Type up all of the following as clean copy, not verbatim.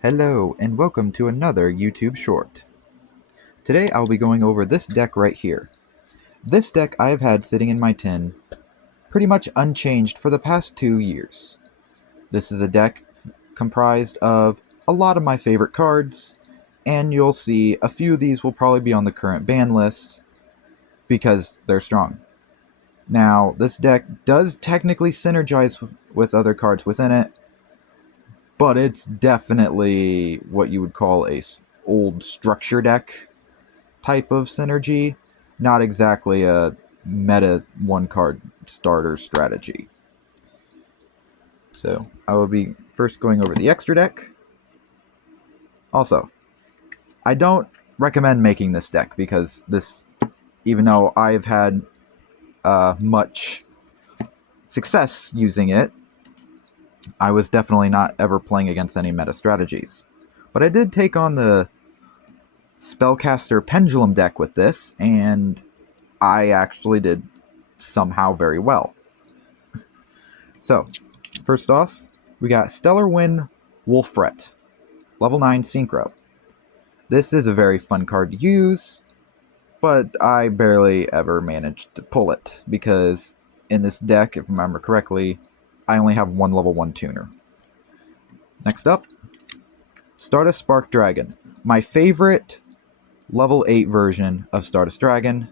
Hello, and welcome to another YouTube short. Today I'll be going over this deck right here. This deck I've had sitting in my tin pretty much unchanged for the past 2 years. This is a deck comprised of a lot of my favorite cards, and you'll see a few of these will probably be on the current ban list because they're strong. Now, this deck does technically synergize with other cards within it, but it's definitely what you would call a old structure deck type of synergy, not exactly a meta one card starter strategy. So I will be first going over the extra deck. Also, I don't recommend making this deck because this, even though I've had much success using it, I was definitely not ever playing against any meta strategies. But I did take on the Spellcaster Pendulum deck with this, and I actually did somehow very well. So, first off, we got Stellar Wind Wolfret, level 9 Synchro. This is a very fun card to use, but I barely ever managed to pull it, because in this deck, if I remember correctly, I only have one level 1 tuner. Next up, Stardust Spark Dragon. My favorite level 8 version of Stardust Dragon,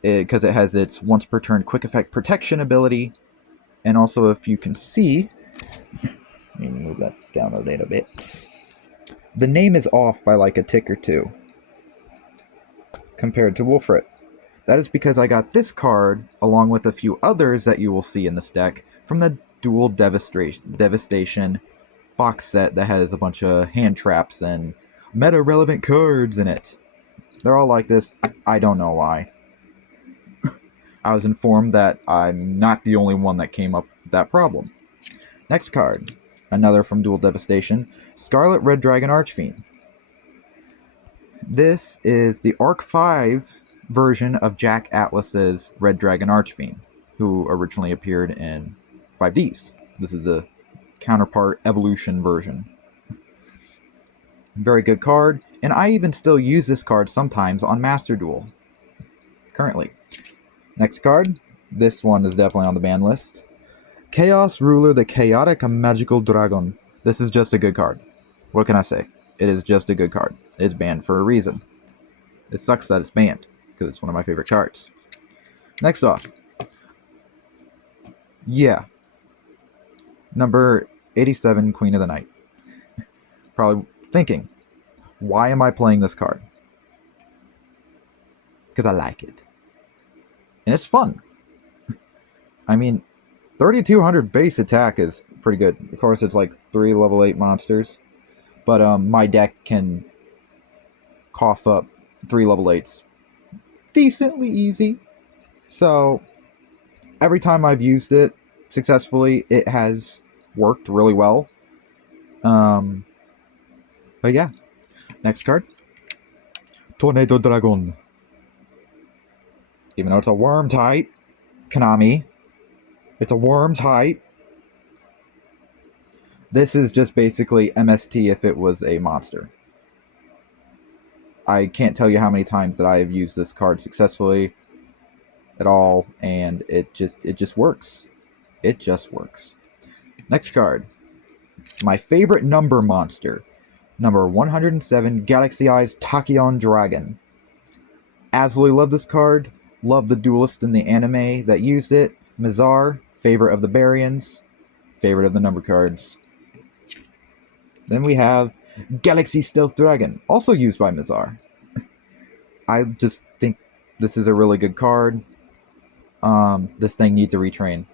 because it has its once per turn quick effect protection ability, and also if you can see, let me move that down a little bit, the name is off by like a tick or two compared to Wolfret. That is because I got this card, along with a few others that you will see in this deck, from the Dual Devastation box set that has a bunch of hand traps and meta-relevant cards in it. They're all like this. I don't know why. I was informed that I'm not the only one that came up with that problem. Next card, another from Dual Devastation, Scarlet Red Dragon Archfiend. This is the Arc 5 version of Jack Atlas's Red Dragon Archfiend, who originally appeared in 5Ds. This is the counterpart evolution version. Very good card, and I even still use this card sometimes on Master Duel. Currently. Next card, this one is definitely on the ban list. Chaos Ruler, the Chaotic Magical Dragon. This is just a good card. What can I say? It is just a good card. It's banned for a reason. It sucks that it's banned, because it's one of my favorite cards. Next off. Yeah. Number 87, Queen of the Night. Probably thinking, why am I playing this card? Because I like it. And it's fun. I mean, 3200 base attack is pretty good. Of course, it's like 3 level 8 monsters. But my deck can cough up 3 level 8s decently easy. So, every time I've used it successfully, it has worked really well. But yeah. Next card. Tornado Dragon. Even though it's a worm type, Konami, it's a worm type. This is just basically MST if it was a monster. I can't tell you how many times that I have used this card successfully at all, and it just works. It just works. Next card. My favorite number monster. Number 107, Galaxy-Eyes Photon Dragon. Absolutely love this card. Love the duelist in the anime that used it. Mizar, favorite of the Baryons. Favorite of the number cards. Then we have Galaxy Stealth Dragon, also used by Mizar. I just think this is a really good card. This thing needs a retrain.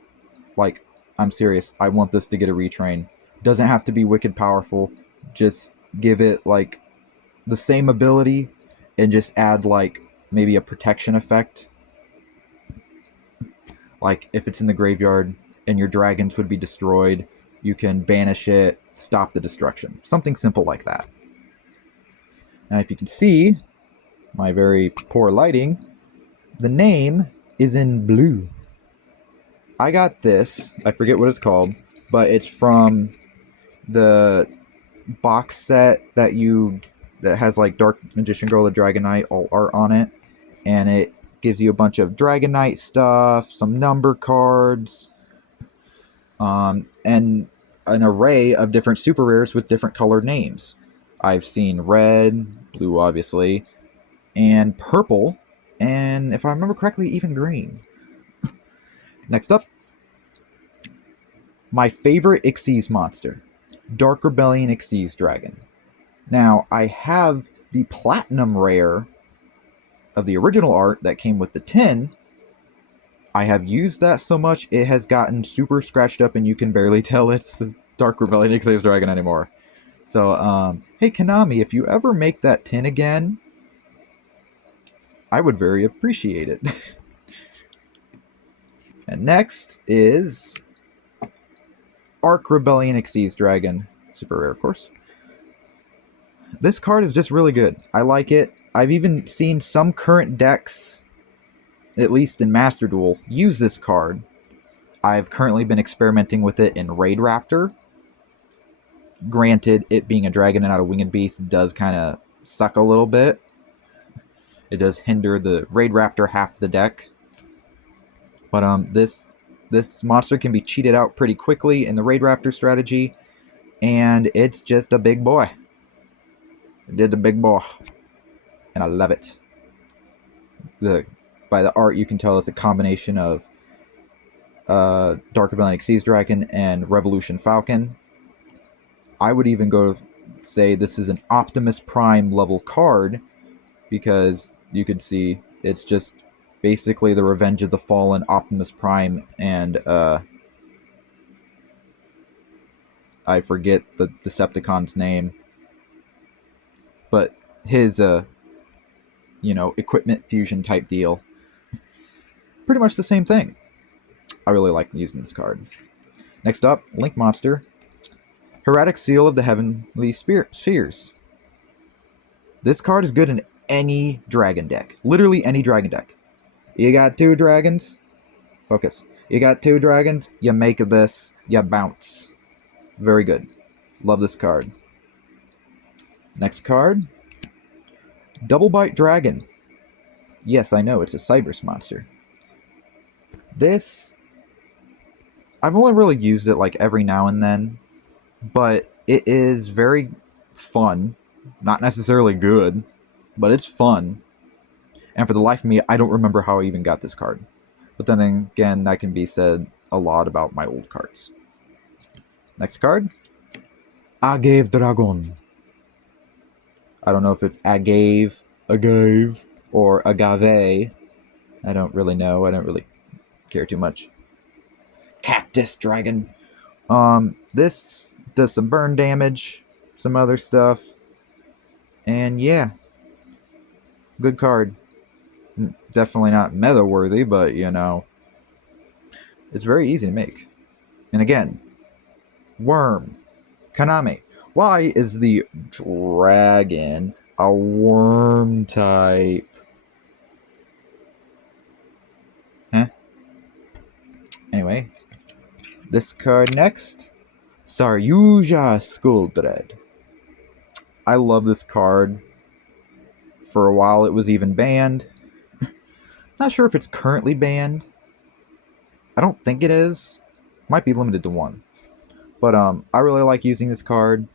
Like, I'm serious. I want this to get a retrain. Doesn't have to be wicked powerful. Just give it, like, the same ability and just add, like, maybe a protection effect. Like, if it's in the graveyard and your dragons would be destroyed, you can banish it, stop the destruction. Something simple like that. Now, if you can see my very poor lighting, the name is in blue. I got this, I forget what it's called, but it's from the box set that has like Dark Magician Girl, the Dragon Knight, all art on it, and it gives you a bunch of Dragon Knight stuff, some number cards, and an array of different super rares with different colored names. I've seen red, blue, obviously, and purple, and if I remember correctly, even green. Next up, my favorite Xyz monster, Dark Rebellion Xyz Dragon. Now, I have the platinum rare of the original art that came with the tin. I have used that so much, it has gotten super scratched up and you can barely tell it's the Dark Rebellion Xyz Dragon anymore. So, hey Konami, if you ever make that tin again, I would very appreciate it. And next is Arc Rebellion Xyz Dragon. Super rare, of course. This card is just really good. I like it. I've even seen some current decks, at least in Master Duel, use this card. I've currently been experimenting with it in Raid Raptor. Granted, it being a dragon and not a winged beast does kind of suck a little bit. It does hinder the Raid Raptor half the deck. But this monster can be cheated out pretty quickly in the Raid Raptor strategy, and it's just a big boy. It did the big boy, and I love it. By the art, you can tell it's a combination of Dark Rebellion Xyz Dragon and Revolution Falcon. I would even go say this is an Optimus Prime level card, because you could see it's just basically the Revenge of the Fallen Optimus Prime, and I forget the Decepticon's name, but his equipment fusion type deal. Pretty much the same thing. I really like using this card. Next up, Link Monster, Heretic Seal of the Heavenly Spheres. This card is good in any dragon deck. Literally any dragon deck. You got 2 dragons? Focus. You got 2 dragons? You make this, you bounce. Very good. Love this card. Next card, Double Bite Dragon. Yes, I know, it's a Cyberse monster. This, I've only really used it like every now and then, but it is very fun. Not necessarily good, but it's fun. And for the life of me, I don't remember how I even got this card. But then again, that can be said a lot about my old cards. Next card, Agave Dragon. I don't know if it's agave, or agave. I don't really know. I don't really care too much. Cactus Dragon. This does some burn damage, some other stuff, and yeah, good card. Definitely not meta worthy, but it's very easy to make. And again, Worm. Konami, why is the dragon a worm type? Huh? Anyway, this card next, Saryuja Skuldred. I love this card. For a while it was even banned. Not sure if it's currently banned. I don't think it is. Might be limited to 1. But I really like using this card.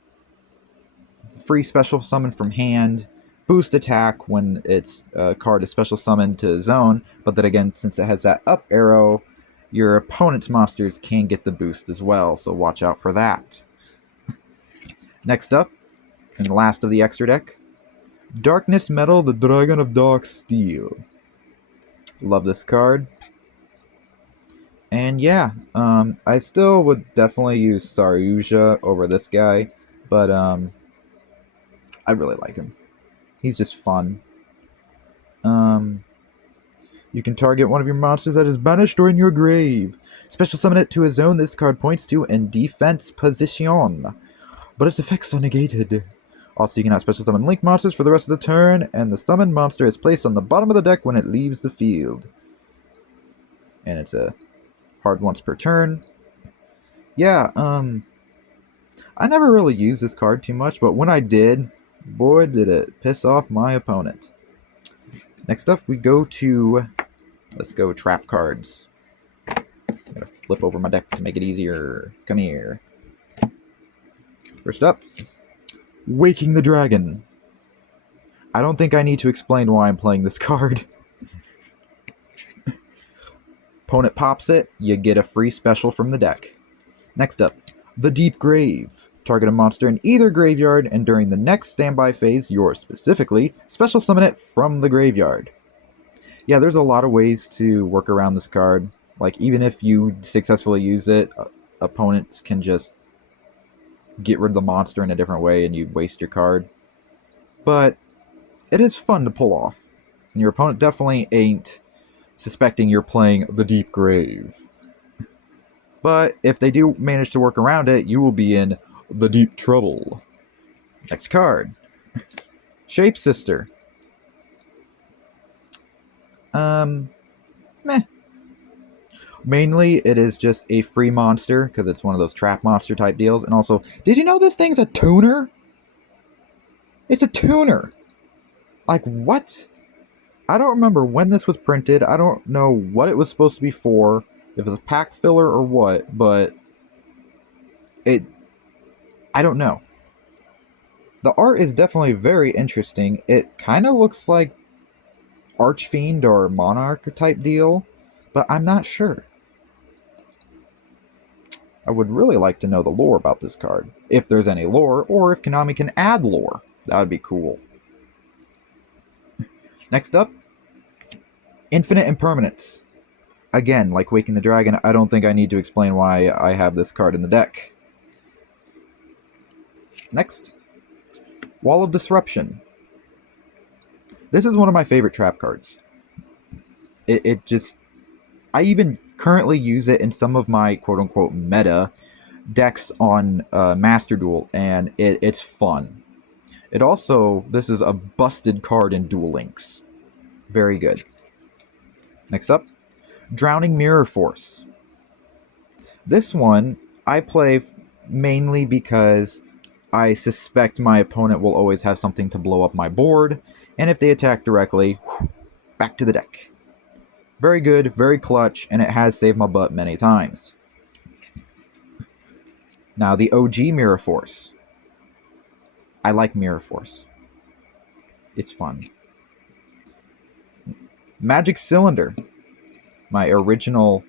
Free special summon from hand. Boost attack when its card is special summoned to zone. But then again, since it has that up arrow, your opponent's monsters can get the boost as well. So watch out for that. Next up, and the last of the extra deck, Darkness Metal, the Dragon of Dark Steel. Love this card. And yeah, I still would definitely use Saryuja over this guy, but I really like him. He's just fun. You can target one of your monsters that is banished or in your grave. Special summon it to a zone this card points to in defense position, but its effects are negated. Also, you cannot special summon Link monsters for the rest of the turn, and the summoned monster is placed on the bottom of the deck when it leaves the field. And it's a hard once per turn. Yeah, I never really used this card too much, but when I did, boy, did it piss off my opponent. Next up, we go to, let's go trap cards. I'm going to flip over my deck to make it easier. Come here. First up, Waking the Dragon. I don't think I need to explain why I'm playing this card. Opponent pops it, you get a free special from the deck. Next up, the Deep Grave. Target a monster in either graveyard, and during the next standby phase, yours specifically, special summon it from the graveyard. Yeah, there's a lot of ways to work around this card. Like, even if you successfully use it, opponents can just get rid of the monster in a different way and you waste your card. But it is fun to pull off. And your opponent definitely ain't suspecting you're playing the Deep Grave. But if they do manage to work around it, you will be in the deep trouble. Next card. Shapesister. Meh. Mainly, it is just a free monster, because it's one of those trap monster type deals. And also, did you know this thing's a tuner? It's a tuner! Like, what? I don't remember when this was printed. I don't know what it was supposed to be for, if it was pack filler or what, but I don't know. The art is definitely very interesting. It kind of looks like Archfiend or Monarch type deal, but I'm not sure. I would really like to know the lore about this card. If there's any lore, or if Konami can add lore. That would be cool. Next up, Infinite Impermanence. Again, like Waking the Dragon, I don't think I need to explain why I have this card in the deck. Next, Wall of Disruption. This is one of my favorite trap cards. It just... I even currently use it in some of my quote-unquote meta decks on Master Duel, and it's fun. It also... This is a busted card in Duel Links. Very good. Next up, Drowning Mirror Force. This one I play mainly because I suspect my opponent will always have something to blow up my board, and if they attack directly, back to the deck. Very good, very clutch, and it has saved my butt many times. Now, the OG Mirror Force. I like Mirror Force. It's fun. Magic Cylinder. My original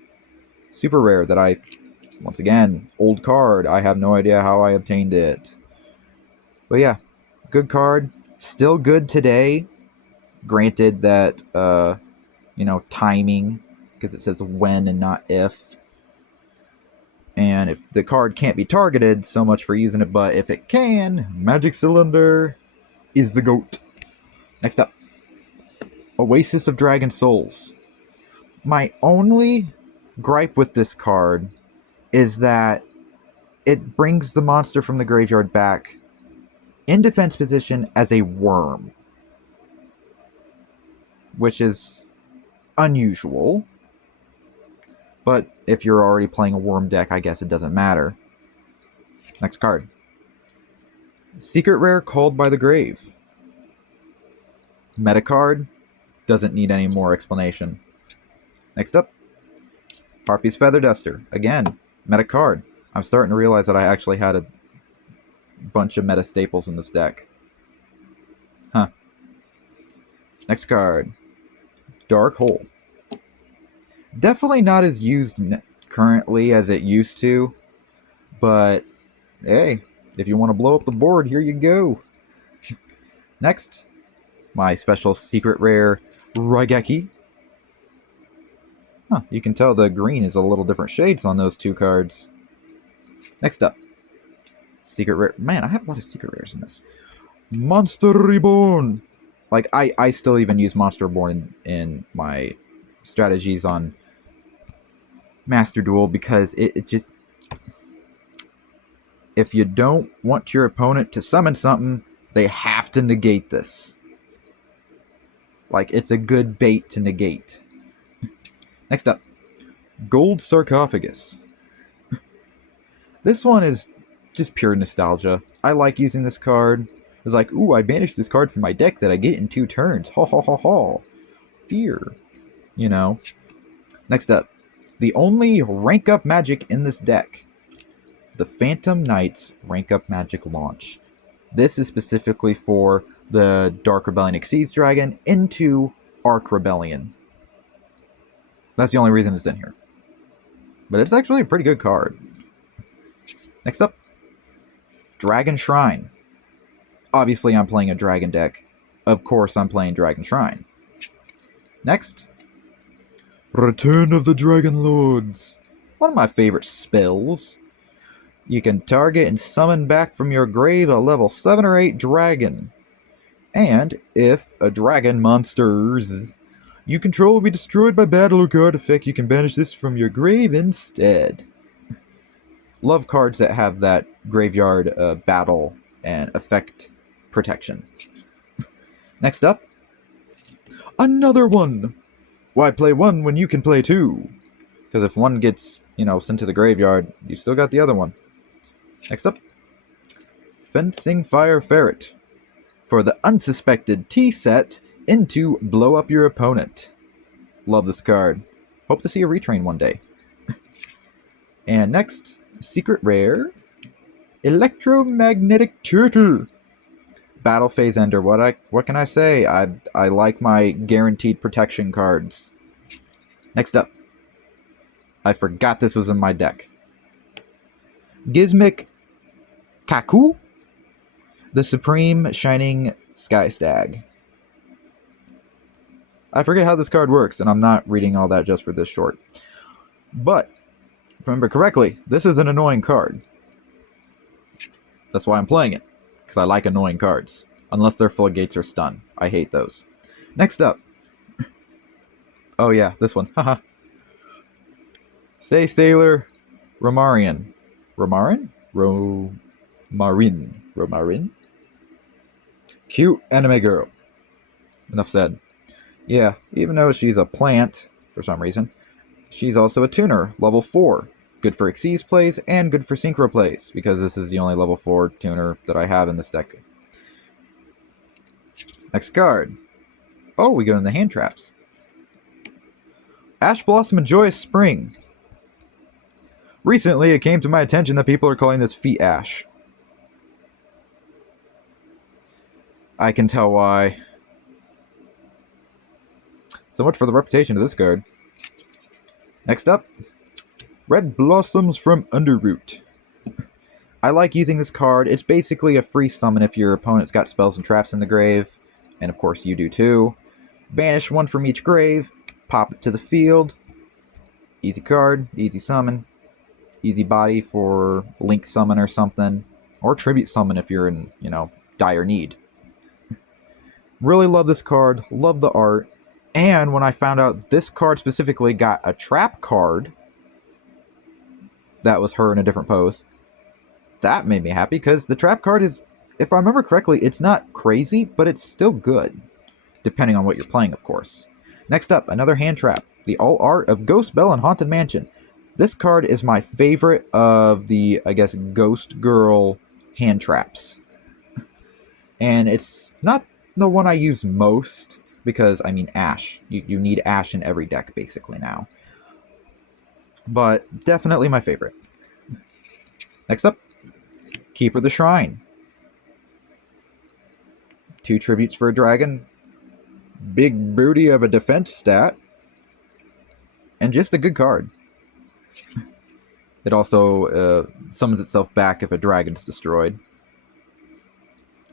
super rare that I, once again, old card. I have no idea how I obtained it. But yeah, good card. Still good today. Granted that, timing, because it says when and not if. And if the card can't be targeted, so much for using it. But if it can, Magic Cylinder is the GOAT. Next up, Oasis of Dragon Souls. My only gripe with this card is that it brings the monster from the graveyard back in defense position as a worm, which is unusual. But if you're already playing a worm deck, I guess it doesn't matter. Next card. Secret Rare Called by the Grave. Meta card. Doesn't need any more explanation. Next up. Harpy's Feather Duster. Again, meta card. I'm starting to realize that I actually had a bunch of meta staples in this deck. Huh. Next card. Dark Hole. Definitely not as used currently as it used to, but hey, if you want to blow up the board, here you go. Next, my special secret rare Raigeki. Huh, you can tell the green is a little different shades on those two cards. Next up, secret rare. Man, I have a lot of secret rares in this. Monster Reborn. Like, I still even use Monster Reborn in my strategies on Master Duel, because it just... If you don't want your opponent to summon something, they have to negate this. Like, it's a good bait to negate. Next up, Gold Sarcophagus. This one is just pure nostalgia. I like using this card. It's like, ooh, I banished this card from my deck that I get in 2 turns. Ha ha ha ha. Fear. You know. Next up, the only rank up magic in this deck. The Phantom Knights rank up magic launch. This is specifically for the Dark Rebellion Exceeds Dragon into Arc Rebellion. That's the only reason it's in here. But it's actually a pretty good card. Next up, Dragon Shrine. Obviously, I'm playing a dragon deck. Of course, I'm playing Dragon Shrine. Next, Return of the Dragon Lords. One of my favorite spells. You can target and summon back from your grave a level 7 or 8 dragon. And if a dragon monsters you control will be destroyed by battle or card effect, you can banish this from your grave instead. Love cards that have that graveyard battle and effect protection. Next up, another one. Why play one when you can play 2? Because if one gets, sent to the graveyard, you still got the other one. Next up, Fencing Fire Ferret. For the unsuspected T-set into blow up your opponent. Love this card. Hope to see a retrain one day. And next, secret rare, Electromagnetic Turtle. Battle phase ender. What can I say? I like my guaranteed protection cards. Next up, I forgot this was in my deck. Gizmic Kaku, the Supreme Shining Sky Stag. I forget how this card works, and I'm not reading all that just for this short. But, if I remember correctly, this is an annoying card. That's why I'm playing it, because I like annoying cards. Unless they're Floodgates or Stun. I hate those. Next up. Oh yeah, this one. Haha. Stay Sailor Romarian. Romarin? Romarin? Cute anime girl. Enough said. Yeah, even though she's a plant, for some reason, she's also a tuner, level 4. Good for Xyz plays and good for Synchro plays, because this is the only level 4 tuner that I have in this deck. Next card. Oh, we go in the hand traps. Ash Blossom and Joyous Spring. Recently, it came to my attention that people are calling this Feet Ash. I can tell why. So much for the reputation of this card. Next up, Red Blossoms from Underroot. I like using this card. It's basically a free summon if your opponent's got spells and traps in the grave. And of course you do too. Banish one from each grave. Pop it to the field. Easy card, easy summon. Easy body for Link summon or something. Or Tribute summon if you're in, dire need. Really love this card. Love the art. And when I found out this card specifically got a trap card, that was her in a different pose, that made me happy, because the trap card is, if I remember correctly, it's not crazy, but it's still good. Depending on what you're playing, of course. Next up, another hand trap. The All Art of Ghost Bell and Haunted Mansion. This card is my favorite of the, I guess, Ghost Girl hand traps. And it's not the one I use most, because, I mean, Ash. You need Ash in every deck, basically, now. But definitely my favorite. Next up, Keeper the Shrine. 2 tributes for a dragon. Big booty of a defense stat. And just a good card. It also summons itself back if a dragon's destroyed.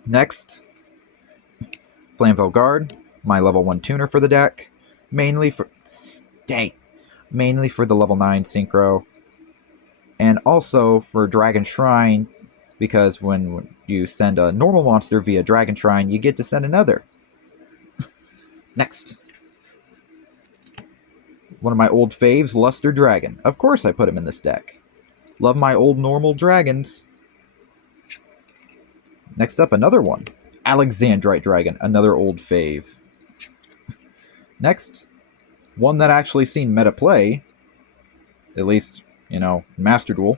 Next, Flamvell Guard. My level 1 tuner for the deck. Mainly for the level 9 Synchro. And also for Dragon Shrine, because when you send a normal monster via Dragon Shrine, you get to send another. Next. One of my old faves, Luster Dragon. Of course I put him in this deck. Love my old normal dragons. Next up, another one. Alexandrite Dragon, another old fave. Next, one that actually seen meta play, at least, Master Duel.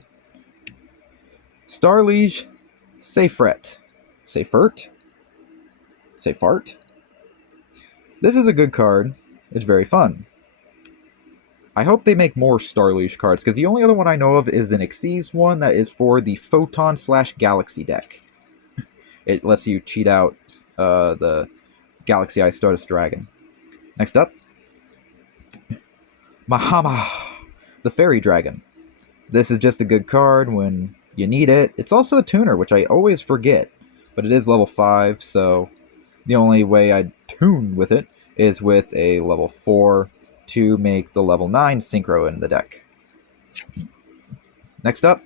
Starlige Seyfret. Seyfert? Seyfart? This is a good card. It's very fun. I hope they make more Starlige cards, because the only other one I know of is an Xyz one that is for the Photon/Galaxy deck. It lets you cheat out the Galaxy-Eyes Stardust Dragon. Next up, Mahama, the Fairy Dragon. This is just a good card when you need it. It's also a tuner, which I always forget, but it is level 5, so the only way I'd tune with it is with a level 4 to make the level 9 synchro in the deck. Next up,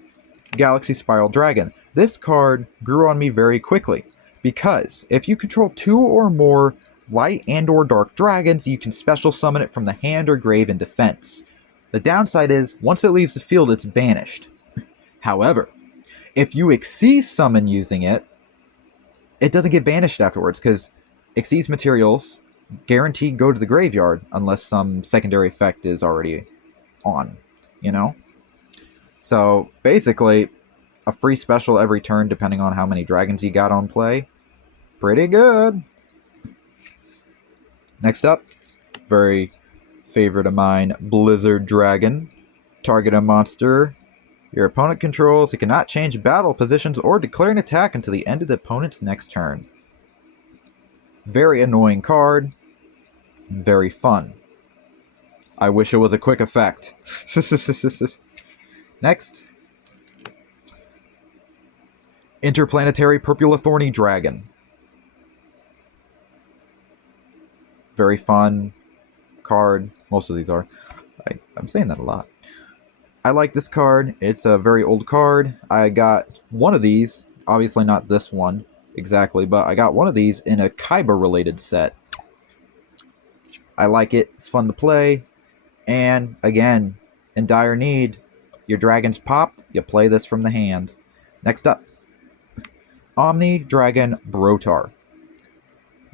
Galaxy Spiral Dragon. This card grew on me very quickly, because if you control 2 or more light and or dark dragons, you can special summon it from the hand or grave in defense. The downside is, once it leaves the field, it's banished. However, if you Xyz summon using it, it doesn't get banished afterwards, because Xyz materials guaranteed go to the graveyard unless some secondary effect is already on, you know? So, basically, a free special every turn depending on how many dragons you got on play. Pretty good! Next up, very favorite of mine, Blizzard Dragon. Target a monster your opponent controls. It cannot change battle positions or declare an attack until the end of the opponent's next turn. Very annoying card. Very fun. I wish it was a quick effect. Next. Interplanetary Purpula-Thorny Dragon. Very fun card. Most of these are. I'm saying that a lot. I like this card. It's a very old card. I got one of these. Obviously not this one exactly, but I got one of these in a Kaiba-related set. I like it. It's fun to play. And, again, in dire need, your dragon's popped, you play this from the hand. Next up. Omni Dragon Brotar.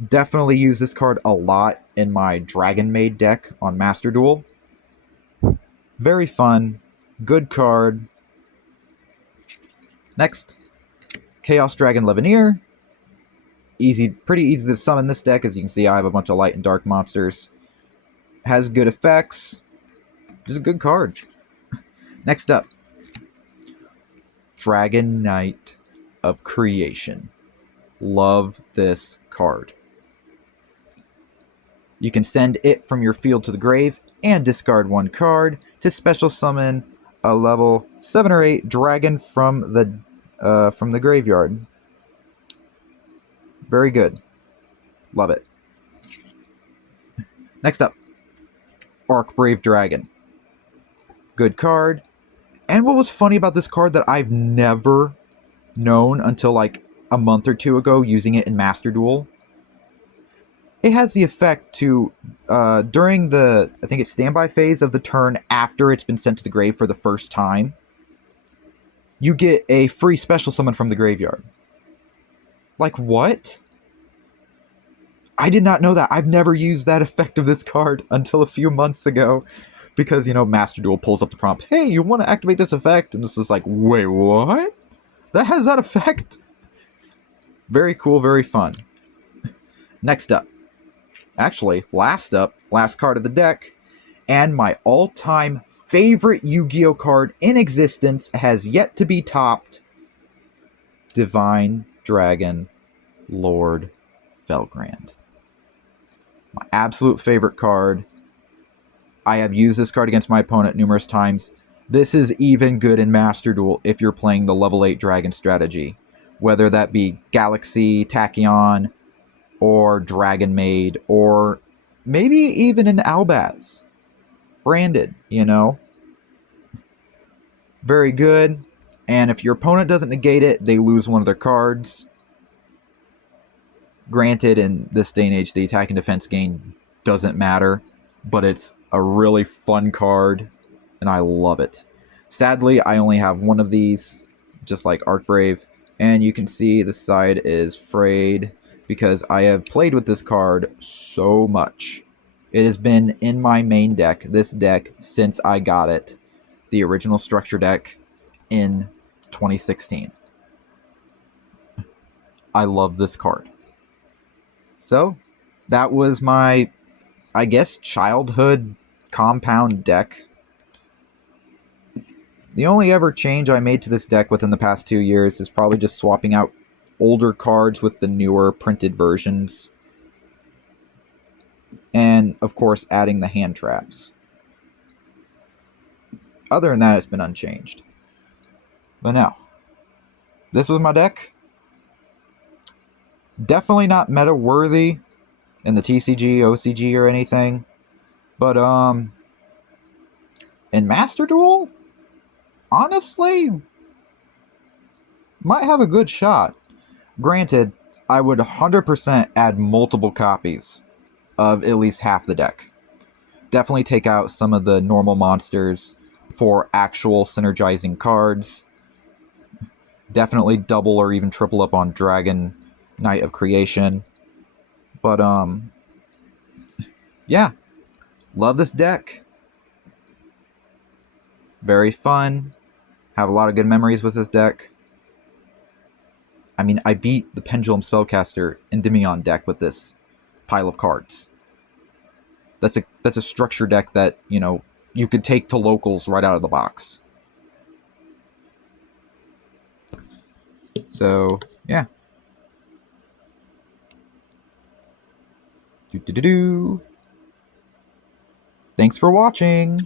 Definitely use this card a lot in my Dragon Maid deck on Master Duel. Very fun. Good card. Next. Chaos Dragon Levineer. Pretty easy to summon this deck. As you can see, I have a bunch of light and dark monsters. Has good effects. Just a good card. Next up. Dragon Knight of Creation. Love this card. You can send it from your field to the grave and discard one card to special summon a level 7 or 8 dragon from the graveyard. Very good. Love it. Next up, Archbrave Dragon. Good card. And what was funny about this card that I've never known until like a month or two ago using it in Master Duel, it has the effect to, during the, I think it's standby phase of the turn after it's been sent to the grave for the first time, you get a free special summon from the graveyard. Like, what? I did not know that. I've never used that effect of this card until a few months ago. Because, you know, Master Duel pulls up the prompt, hey, you want to activate this effect? And this is like, wait, what? That has that effect? Very cool, very fun. Next up. Actually, last card of the deck, and my all-time favorite Yu-Gi-Oh card in existence has yet to be topped. Divine Dragon Lord Felgrand. My absolute favorite card. I have used this card against my opponent numerous times. This is even good in Master Duel if you're playing the level 8 dragon strategy. Whether that be Galaxy, Tachyon, or Dragon Maid, or maybe even an Albaz. Branded, you know. Very good. And if your opponent doesn't negate it, they lose one of their cards. Granted, in this day and age, the attack and defense gain doesn't matter, but it's a really fun card, and I love it. Sadly, I only have one of these, just like Archbrave, and you can see the side is frayed because I have played with this card so much. It has been in my main deck, this deck, since I got it, the original structure deck, in 2016. I love this card. So, that was my, I guess, childhood compound deck. The only ever change I made to this deck within the past 2 years is probably just swapping out older cards with the newer printed versions. And, of course, adding the hand traps. Other than that, it's been unchanged. But now, this was my deck. Definitely not meta-worthy in the TCG, OCG, or anything. But, in Master Duel, honestly, might have a good shot. Granted, I would 100% add multiple copies of at least half the deck. Definitely take out some of the normal monsters for actual synergizing cards. Definitely double or even triple up on Dragon Knight of Creation. But, yeah. Love this deck. Very fun. Have a lot of good memories with this deck. I mean, I beat the Pendulum Spellcaster Endymion deck with this pile of cards. That's a structure deck that, you know, you could take to locals right out of the box. So, yeah. Thanks for watching.